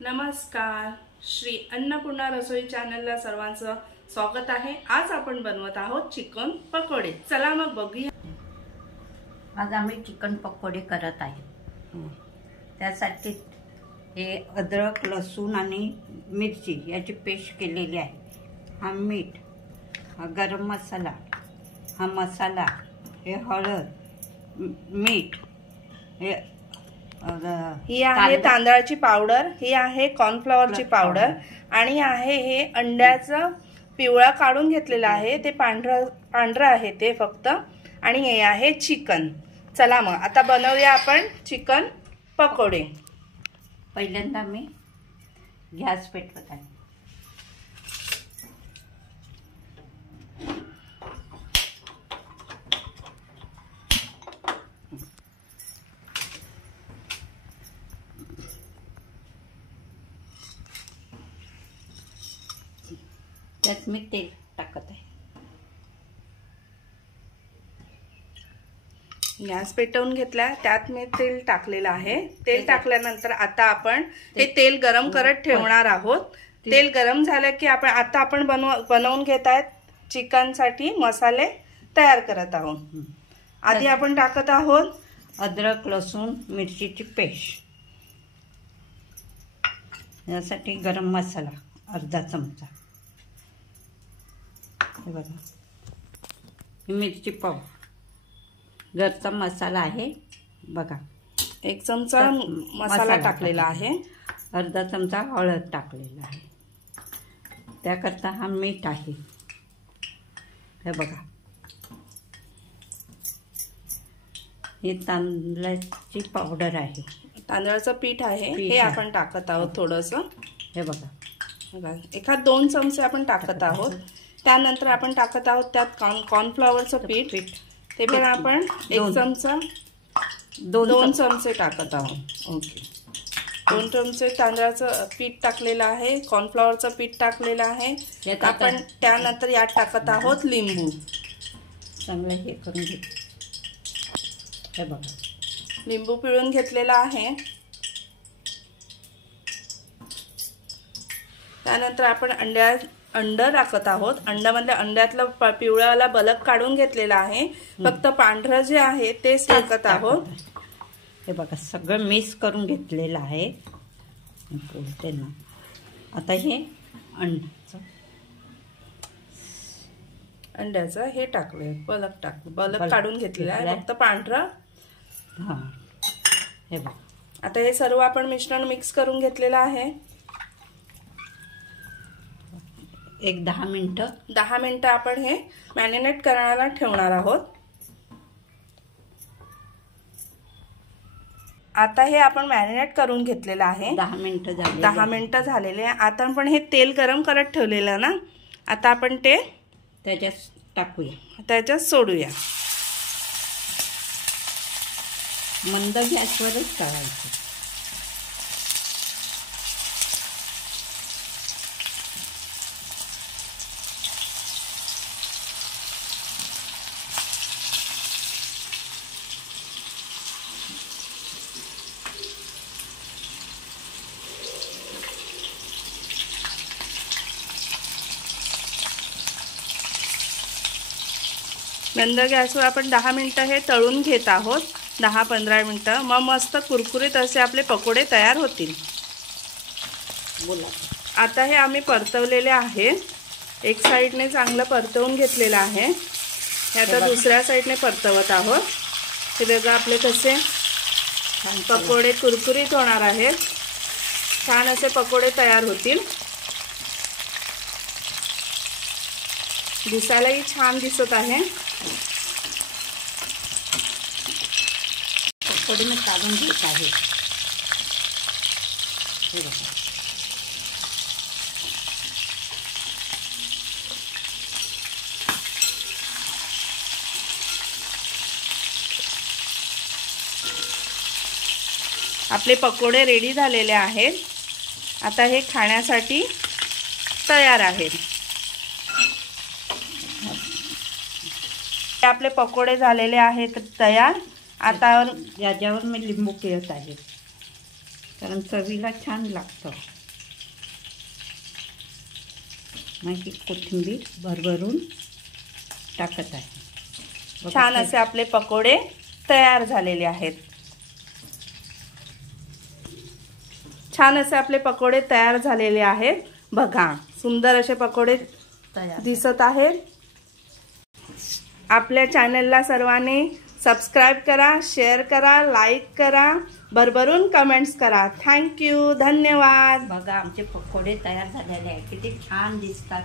नमस्कार, श्री अन्नपूर्णा रसोई चॅनलला सर्वांचं स्वागत आहे। आज आपण बनवत आहोत चिकन पकोडे। चला मग बघूया। आज आम्ही चिकन पकोडे करत आहे। त्यासाठी हे अद्रक, लसूण आणि मिरची याची पेस्ट केलेली आहे। हा मीठ, हा गरम मसाला, हा मसाला, हे हळद, मीठ, ही आहे तांदळाची पावडर, ही आहे कॉर्नफ्लॉवरची पावडर आणि आहे हे अंड्याचा पिवळा काढून घेतलेला आहे। ते पांढरं आहे ते फक्त। आणि हे आहे चिकन। चला मग आता बनवूया आपण चिकन पकोडे। पहिल्यांदा मी गॅस पेटवत आहे। त्यात मी तेल टाकत आहे। गॅस पेटवून घेतला, त्यात मी तेल टाकलेलं आहे। तेल टाकल्यानंतर आता आपण हे तेल गरम करत ठेवणार आहोत। तेल गरम झालं की आपण बनवून घेत आहेत चिकन साठी मसाले तयार करत आहोत। आधी आपण टाकत आहोत अद्रक, लसूण, मिरचीची पेस्ट, यासाठी गरम मसाला अर्धा चमचा, हे बघा, मिरची पावडर, घरचा मसाला आहे बघा, 1 चमचा मसाला टाकलेला आहे, अर्धा चमचा हळद टाकलेला आहे, त्याकरता हा मीठ आहे, हे बघा, हे तांदळाची पावडर आहे, तांदळाचं पीठ आहे, हे आपण टाकत आहोत थोडंसं, हे बघा, एखाद 2 चमचे आपण टाकत आहोत। त्यानंतर आपण टाकत आहोत त्यात कॉर्नफ्लॉवरचं पीठ, ते पण आपण 1 चमचा 2 चमचे टाकत आहोत। ओके, 2 चमचे तांदळाचं पीठ टाकलेलं आहे, कॉर्नफ्लॉवरचं पीठ टाकलेलं आहे। आपण त्यानंतर यात टाकत आहोत लिंबू, चांगलं हे करून घे, हे बघा, लिंबू पिळून घेतलेला आहे। त्यानंतर आपण अंड टाकत आहोत। अंड्यातलं पिवळ्याला बलक काढून घेतलेला आहे, फक्त पांढरं जे आहे तेच टाकत आहोत। हे बघा, सगळं मिक्स करून घेतलेलं आहे। बोलते ना, आता हे अंड्याचं हे टाकले, बलक काढून घेतलेलं आहे, फक्त पांढरं। हां, हे बघा, आता हे सर्व आपण मिश्रण मिक्स करून घेतलेलं आहे। एक 10 मिनिटं आपण हे मॅरिनेट करायला ठेवणार आहोत। आता हे आपण मॅरिनेट करून घेतलेलं आहे, 10 मिनिटं झाले, 10 मिनिटं झालेले आहे। आता आपण हे तेल गरम करत ठेवलेलं ना, आता आपण ते त्याच्यात टाकूया, त्याच्यात सोडूया। मंद गॅसवरच तळायचं। मंद गॅसवर आपण 10 मिनिटं हे तळून घेत आहोत, 10-15 मिनिटं। मग मस्त कुरकुरीत असे आपले पकोडे तयार होतील। आता हे आम्ही परतवलेले आहे, एक साईडने चांगलं परतवून घेतलेलं आहे, हे आता दुसऱ्या साईडने परतवत आहोत। हे बघा, आपले कसे पकोडे कुरकुरीत होणार आहेत, छान असे पकोडे तयार होतील। दिसायलाही छान दिसत आहे। पकोडे मी काढून घेत आहे, हे बघा, आपले पकोडे रेडी झालेले आहेत। आता हे खाण्यासाठी तयार आहेत। आपले पकोडे झालेले आहेत तयार। आता याच्यावर मी लिंबू पिळत आहे। कारण चवीला छान लागतं. मग ही कोथिंबीर भरभरून टाकत आहे. छान असे आपले पकोडे तयार झालेले आहेत. छान असे आपले पकोडे तयार झालेले आहेत. बघा सुंदर असे पकोडे तयार दिसत आहेत. आपल्या चॅनलला सर्वांनी सबस्क्राईब करा, शेअर करा, लाईक करा, भरभरून कमेंट्स करा. थँक्यू, धन्यवाद. बघा आमचे पकोडे तयार झालेले आहेत. किती छान दिसतात.